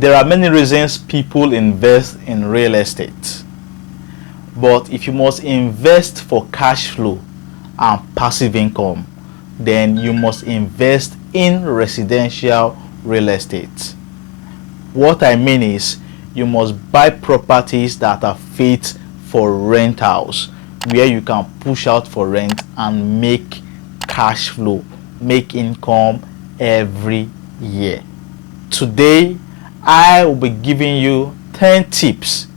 There are many reasons people invest in real estate, but if you must invest for cash flow and passive income, then you must invest in residential real estate. What I mean is, you must buy properties that are fit for rentals, where you can push out for rent and make cash flow, make income every year. Today, I will be giving you 10 tips,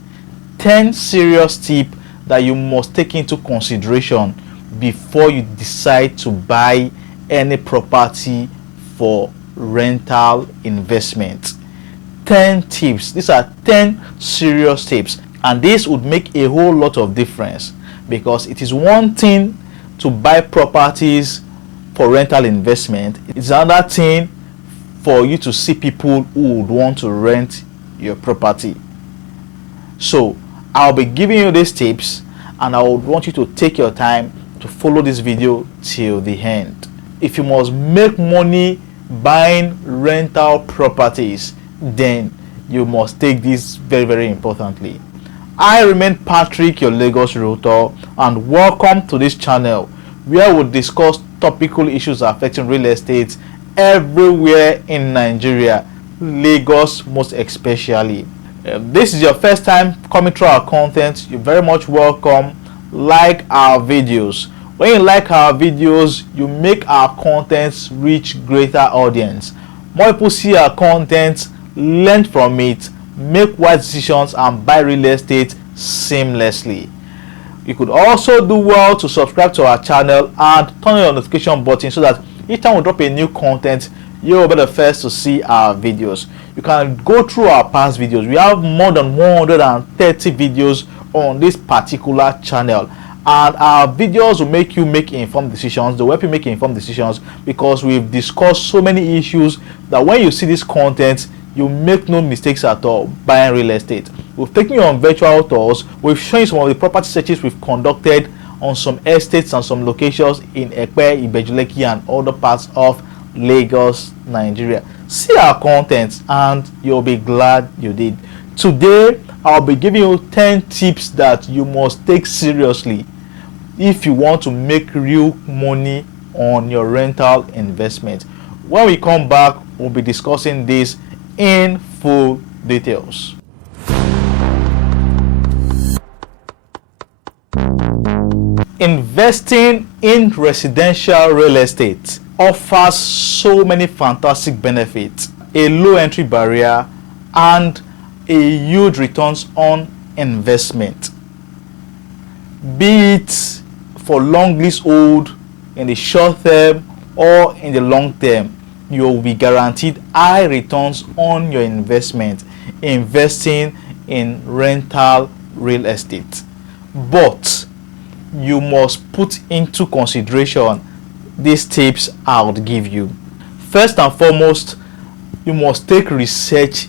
10 serious tips that you must take into consideration before you decide to buy any property for rental investment. 10 tips. These are 10 serious tips, and this would make a whole lot of difference, because it is one thing to buy properties for rental investment. It's another thing for you to see people who would want to rent your property. So I'll be giving you these tips, and I would want you to take your time to follow this video till the end. If you must make money buying rental properties, then you must take this very, very importantly. I remain Patrick, your Lagos Realtor, and welcome to this channel where we discuss topical issues affecting real estate everywhere in Nigeria, Lagos most especially. If this is your first time coming through our content, you're very much welcome. Like our videos. When you like our videos, you make our contents reach greater audience. More people see our content, learn from it, make wise decisions, and buy real estate seamlessly. You could also do well to subscribe to our channel and turn on your notification button so that each time we drop a new content, you will be the first to see our videos. You can go through our past videos. We have more than 130 videos on this particular channel, and our videos will make you make informed decisions. They will help you make informed decisions, because we've discussed so many issues that when you see this content, you make no mistakes at all buying real estate. We've taken you on virtual tours. We've shown you some of the property searches we've conducted on some estates and some locations in Ekpe, Ibejuleki, and other parts of Lagos, Nigeria. See our content and you'll be glad you did. Today, I'll be giving you 10 tips that you must take seriously if you want to make real money on your rental investment. When we come back, we'll be discussing this in full details. Investing in residential real estate offers so many fantastic benefits: a low entry barrier and a huge returns on investment. Be it for long leasehold, in the short term or in the long term, you will be guaranteed high returns on your investment investing in rental real estate. But you must put into consideration these tips I would give you. First and foremost, you must take research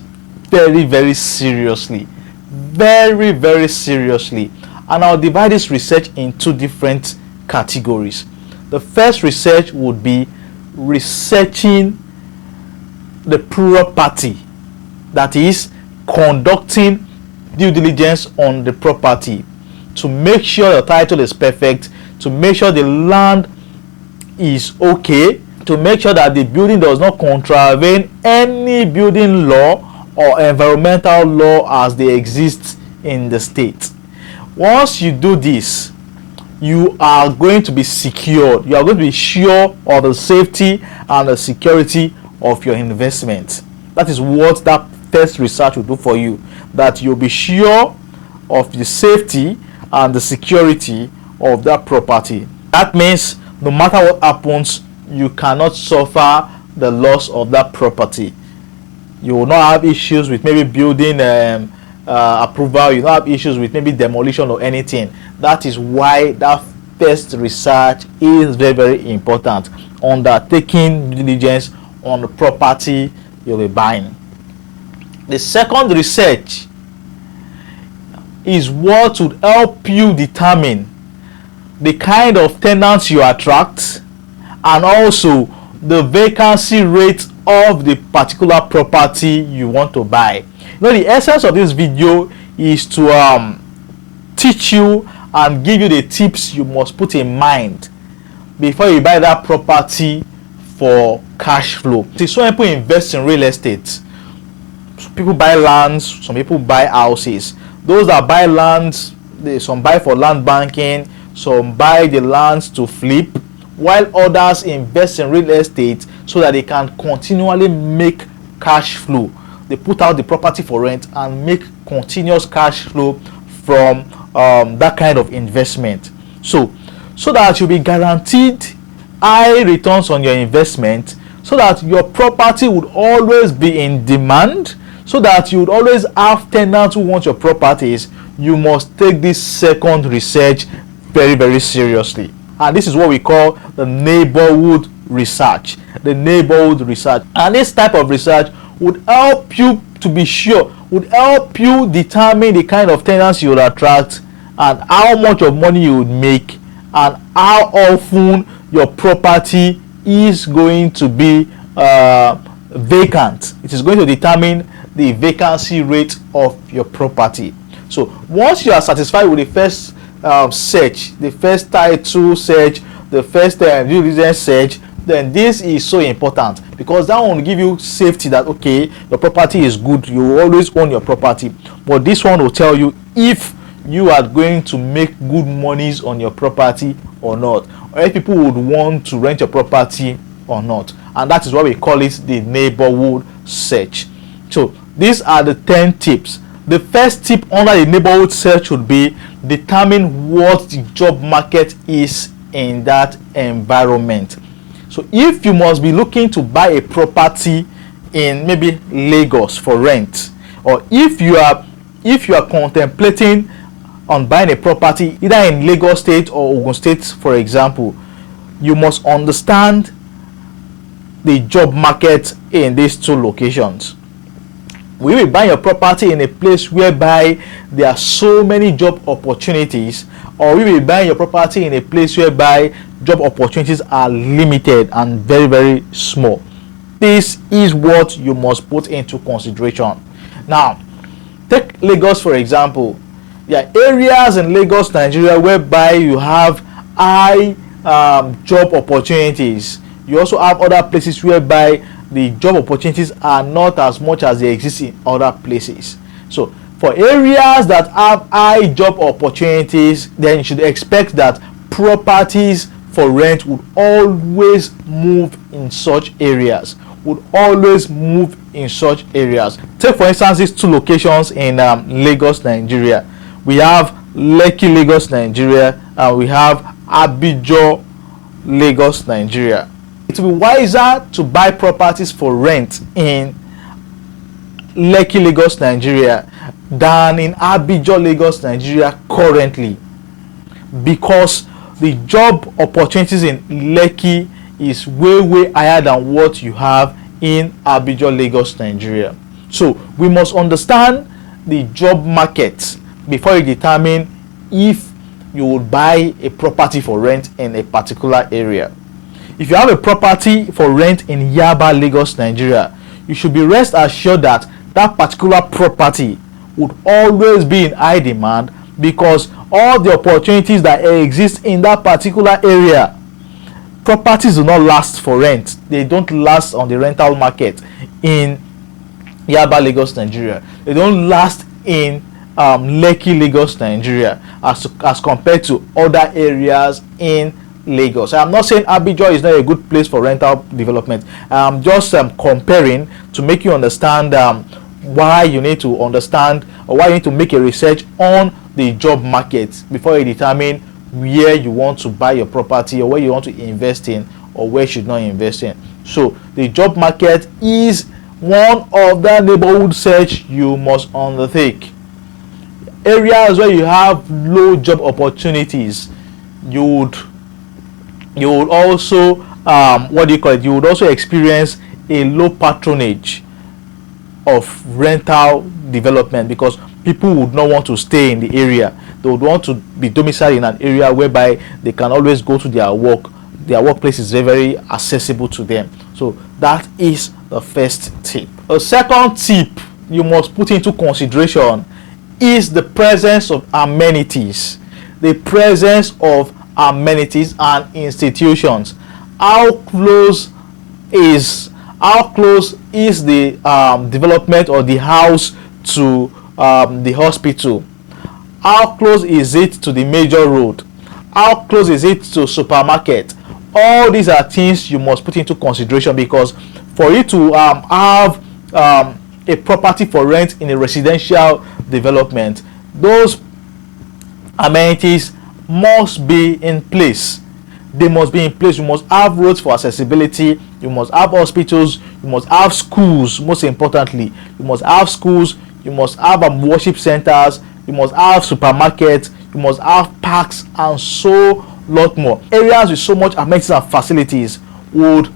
very, very seriously. Very, very seriously. And I'll divide this research in two different categories. The first research would be researching the property, that is, conducting due diligence on the property to make sure the title is perfect, to make sure the land is okay, to make sure that the building does not contravene any building law or environmental law as they exist in the state. Once you do this, you are going to be secured. You are going to be sure of the safety and the security of your investment. That is what that first research will do for you, that you'll be sure of the safety and the security of that property. That means no matter what happens, you cannot suffer the loss of that property. You will not have issues with maybe building approval. You will not have issues with maybe demolition or anything. That is why that first research is very, very important. Undertaking due diligence on the property you'll be buying. The second research is what would help you determine the kind of tenants you attract, and also the vacancy rate of the particular property you want to buy. The essence of this video is to teach you and give you the tips you must put in mind before you buy that property for cash flow. See, some people invest in real estate. Some people buy lands, some people buy houses. Those that buy lands, some buy for land banking, some buy the lands to flip, while others invest in real estate so that they can continually make cash flow. They put out the property for rent and make continuous cash flow from that kind of investment. So that you'll be guaranteed high returns on your investment, so that your property would always be in demand, so that you would always have tenants who want your properties. You must take this second research very, very seriously. And this is what we call the neighborhood research. The neighborhood research. And this type of research would help you to be sure, would help you determine the kind of tenants you would attract, and how much of money you would make, and how often your property is going to be vacant. It is going to determine the vacancy rate of your property. So once you are satisfied with the first search, the first title search, the first due diligence search, then this is so important, because that one will give you safety that okay, your property is good, you always own your property. But this one will tell you if you are going to make good monies on your property or not, or if people would want to rent your property or not. And that is why we call it the neighborhood search. So these are the 10 tips. The first tip under the neighborhood search would be determine what the job market is in that environment. So if you must be looking to buy a property in maybe Lagos for rent, or if you are contemplating on buying a property either in Lagos State or Ogun State, for example, you must understand the job market in these two locations. We will buy your property in a place whereby there are so many job opportunities, or we will buy your property in a place whereby job opportunities are limited and very, very small. This is what you must put into consideration. Now, take Lagos for example. There are areas in Lagos, Nigeria, whereby you have high job opportunities. You also have other places whereby the job opportunities are not as much as they exist in other places. So for areas that have high job opportunities, then you should expect that properties for rent would always move in such areas. Take for instance these two locations in Lagos, Nigeria. We have Lekki, Lagos, Nigeria, and we have Abuja, Lagos, Nigeria. It will be wiser to buy properties for rent in Lekki, Lagos, Nigeria than in Abuja, Lagos, Nigeria currently, because the job opportunities in Lekki is way higher than what you have in Abuja, Lagos, Nigeria. So we must understand the job market before you determine if you would buy a property for rent in a particular area. If you have a property for rent in Yaba, Lagos, Nigeria, you should be rest assured that that particular property would always be in high demand, because all the opportunities that exist in that particular area, properties do not last for rent. They don't last on the rental market in Yaba, Lagos, Nigeria. They don't last in Lekki, Lagos, Nigeria, as compared to other areas in Lagos. I'm not saying Abuja is not a good place for rental development. I'm just comparing to make you understand why you need to understand, or why you need to make a research on the job market before you determine where you want to buy your property, or where you want to invest in, or where you should not invest in. So the job market is one of the neighborhood search you must undertake. Areas where you have low job opportunities, you would also you would also experience a low patronage of rental development, because people would not want to stay in the area. They would want to be domiciled in an area whereby they can always go to their work. Their workplace is very, very accessible to them. So That is the first tip. The second tip you must put into consideration is the presence of amenities. The presence of amenities and institutions. How close is the development or the house to the hospital? How close is it to the major road? How close is it to supermarket? All these are things you must put into consideration, because for you to have a property for rent in a residential development, those amenities must be in place. They must be in place. You must have roads for accessibility. You must have hospitals. You must have schools. Most importantly, you must have schools. You must have worship centers. You must have supermarkets. You must have parks and so lot more. Areas with so much amenities and facilities would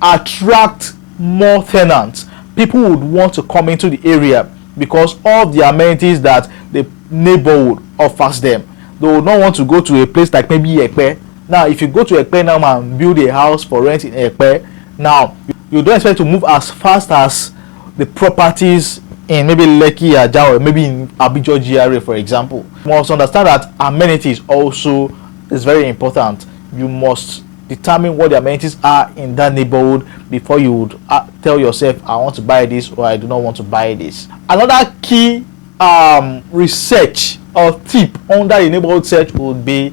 attract more tenants. People would want to come into the area because of the amenities that the neighborhood offers them. They would not want to go to a place like maybe Ekpe. Now, if you go to Ekpe now and build a house for rent in Ekpe, now you don't expect to move as fast as the properties in maybe Lekki, Aja, or maybe in Abuja GRA, for example. You must understand that amenities also is very important. You must determine what the amenities are in that neighborhood before you would tell yourself, I want to buy this or I do not want to buy this. Another key research or tip under the neighborhood search would be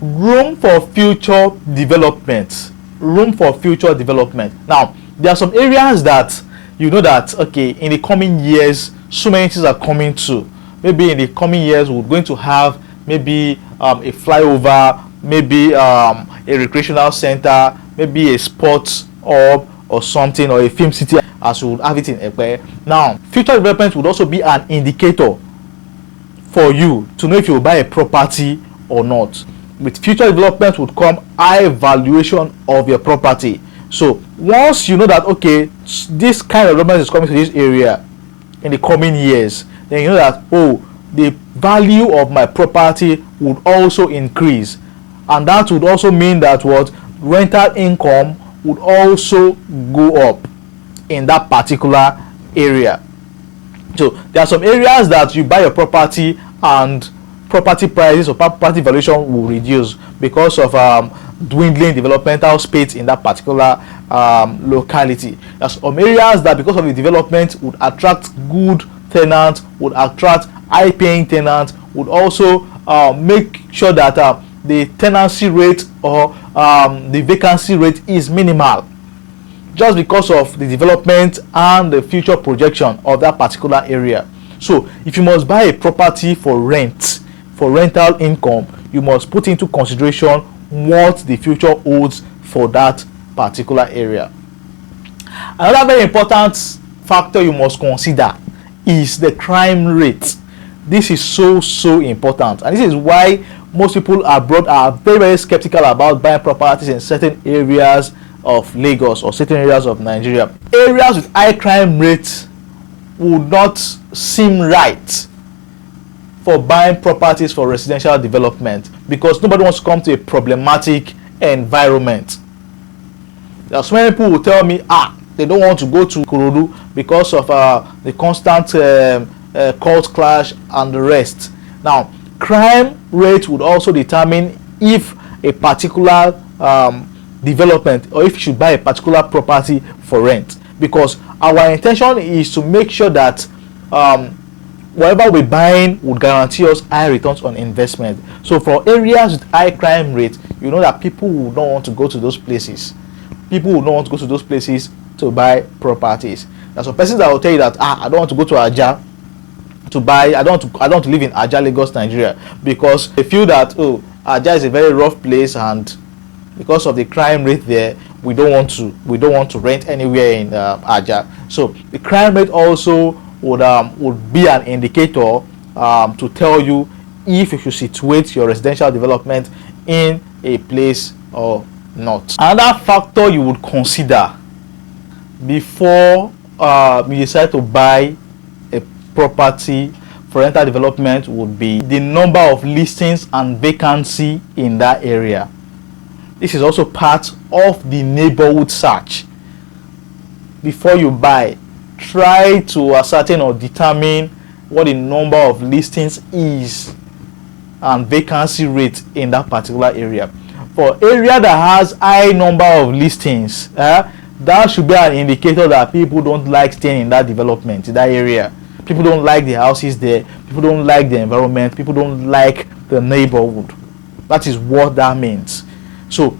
room for future development. Room for future development. Now, there are some areas that you know that, okay, in the coming years, so many things are coming to. Maybe in the coming years, we're going to have maybe a flyover, maybe a recreational center, maybe a sports hub or something, or a film city, as we would have it in Ekpe. Now, future development would also be an indicator for you to know if you will buy a property or not. With future development would come high valuation of your property. So once you know that, okay, this kind of development is coming to this area in the coming years, then you know that, oh, the value of my property would also increase, and that would also mean that what rental income would also go up in that particular area. So there are some areas that you buy your property and property prices or property valuation will reduce because of dwindling developmental space in that particular locality. There's some areas that because of the development would attract good tenants, would attract high paying tenants, would also make sure that the tenancy rate or the vacancy rate is minimal, just because of the development and the future projection of that particular area. So if you must buy a property for rent, for rental income, you must put into consideration what the future holds for that particular area. Another very important factor you must consider is the crime rate. This is so important, and this is why most people abroad are very skeptical about buying properties in certain areas of Lagos or certain areas of Nigeria. Areas with high crime rates would not seem right for buying properties for residential development, because nobody wants to come to a problematic environment. There are so many people who tell me they don't want to go to Ikorodu because of the constant cult clash and the rest. Now, crime rate would also determine if a particular development or if you should buy a particular property for rent, because our intention is to make sure that whatever we're buying would guarantee us high returns on investment. So for areas with high crime rate, you know that people will not want to go to those places. People will not want to go to those places to buy properties. There are some persons that will tell you that I don't want to go to Aja to buy. I don't want to live in Aja, Lagos, Nigeria, because they feel that Aja is a very rough place, and because of the crime rate there, we don't want to rent anywhere in Aja. So the crime rate also would be an indicator to tell you if you should situate your residential development in a place or not. Another factor you would consider before you decide to buy a property for rental development would be the number of listings and vacancy in that area. This is also part of the neighborhood search. Before you buy, try to ascertain or determine what the number of listings is and vacancy rate in that particular area. For area that has high number of listings, that should be an indicator that people don't like staying in that development, in that area. People don't like the houses there. People don't like the environment. People don't like the neighborhood. That is what that means. So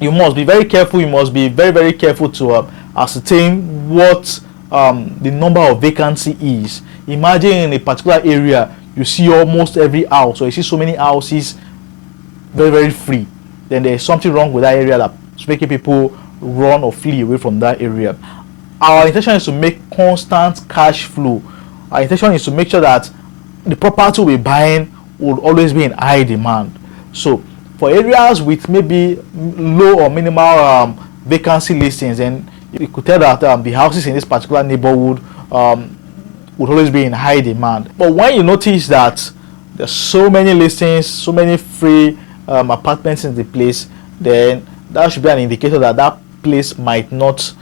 you must be very careful. You must be very, very careful to ascertain what the number of vacancy is. Imagine in a particular area, you see almost every house, or you see so many houses very, very free. Then there is something wrong with that area that's making people run or flee away from that area. Our intention is to make constant cash flow. Our intention is to make sure that the property we're buying will always be in high demand. So for areas with maybe low or minimal vacancy listings, and you could tell that the houses in this particular neighborhood would always be in high demand. But when you notice that there's so many listings, so many free apartments in the place, then that should be an indicator that that place might not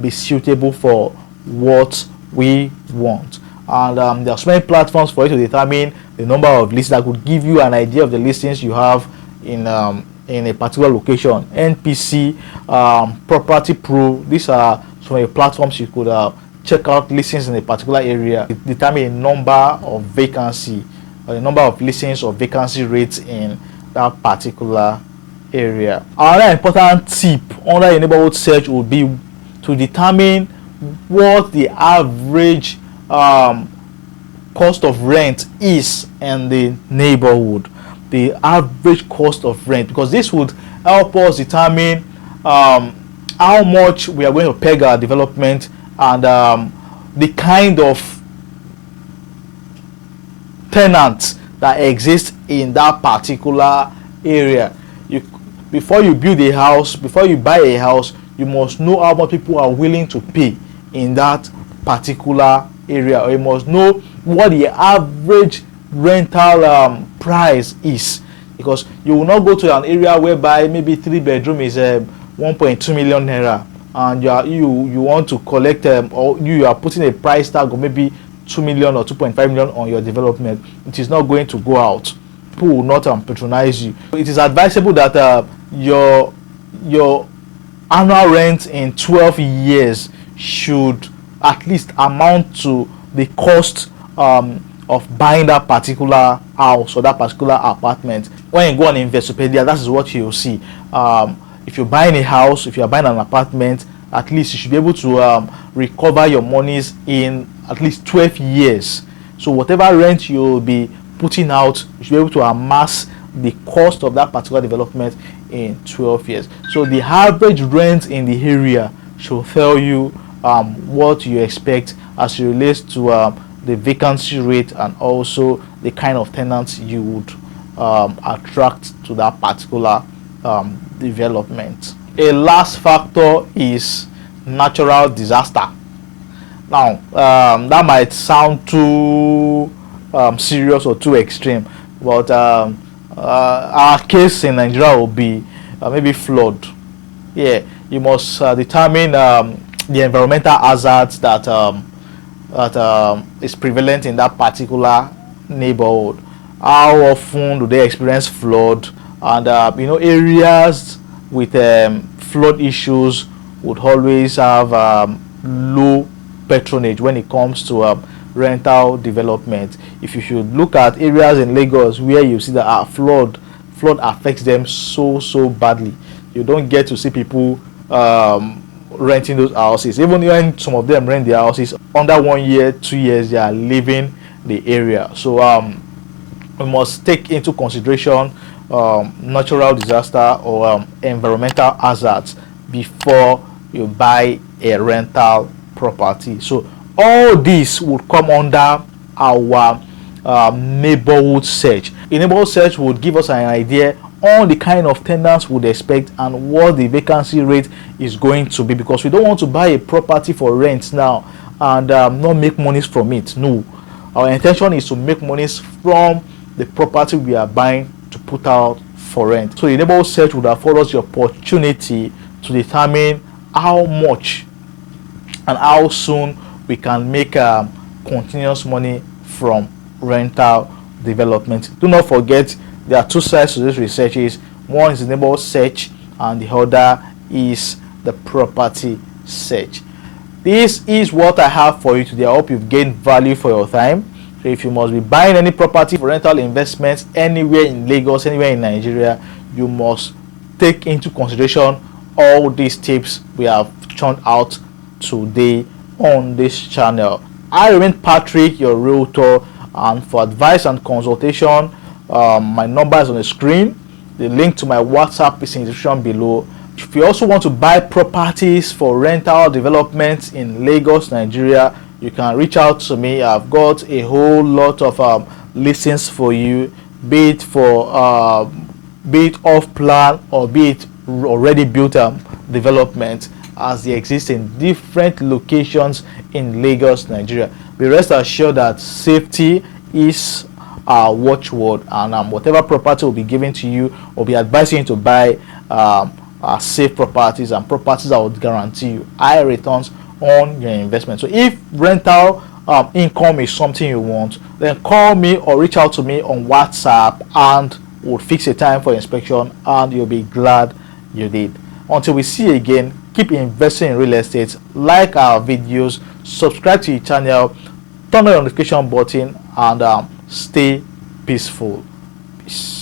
be suitable for what we want. And there are so many platforms for you to determine the number of listings that could give you an idea of the listings you have in a particular location. NPC, Property Pro, these are some of the platforms you could check out listings in a particular area, determine a number of vacancy, or the number of listings or vacancy rates in that particular area. Another important tip under a neighborhood search would be to determine what the average cost of rent is in the neighborhood. The average cost of rent, because this would help us determine how much we are going to peg our development, and the kind of tenants that exist in that particular area. Before you build a house, before you buy a house, you must know how much people are willing to pay in that particular area, or you must know what the average rental price is, because you will not go to an area whereby maybe 3-bedroom is 1.2 million naira, and you want to collect or you are putting a price tag of maybe 2 million or 2.5 million on your development. It is not going to go out. People will not patronize you. It is advisable that your annual rent in 12 years should at least amount to the cost of buying that particular house or that particular apartment. When you go on Investopedia, that is what you'll see. If you're buying a house, if you're buying an apartment, at least you should be able to recover your monies in at least 12 years. So whatever rent you'll be putting out, you should be able to amass the cost of that particular development in 12 years. So the average rent in the area should tell you what you expect as it relates to the vacancy rate, and also the kind of tenants you would attract to that particular development. A last factor is natural disaster. Now that might sound too serious or too extreme, but our case in Nigeria will be maybe flood. Yeah, you must determine the environmental hazards that is prevalent in that particular neighborhood. How often do they experience flood? And areas with flood issues would always have low patronage when it comes to rental development. If you should look at areas in Lagos where you see that flood affects them so badly, you don't get to see people renting those houses. Even when some of them rent their houses, under 1 year, 2 years, they are leaving the area. So we must take into consideration natural disaster or environmental hazards before you buy a rental property. So all this would come under our neighborhood search. A neighborhood search would give us an idea on the kind of tenants we would expect and what the vacancy rate is going to be, because we don't want to buy a property for rent now and not make monies from it. No, our intention is to make monies from the property we are buying to put out for rent. So the neighborhood search would afford us the opportunity to determine how much and how soon we can make continuous money from rental development. Do not forget, there are two sides to this research. One is the neighborhood search and the other is the property search. This is what I have for you today. I hope you've gained value for your time. So if you must be buying any property for rental investments anywhere in Lagos, anywhere in Nigeria, you must take into consideration all these tips we have churned out today on this channel. I remain Patrick, your realtor, and for advice and consultation, my number is on the screen. The link to my WhatsApp is in the description below. If you also want to buy properties for rental developments in Lagos, Nigeria, you can reach out to me. I've got a whole lot of listings for you, be it off plan or be it already built development, as they exist in different locations in Lagos, Nigeria. Be rest assured that safety is our watchword, and whatever property will be given to you or be advising you to buy safe properties and properties that would guarantee you high returns on your investment. So if rental income is something you want, then call me or reach out to me on WhatsApp and we'll fix a time for inspection, and you'll be glad you did. Until we see you again, keep investing in real estate, like our videos, subscribe to the channel, turn on the notification button, and stay peaceful. Peace.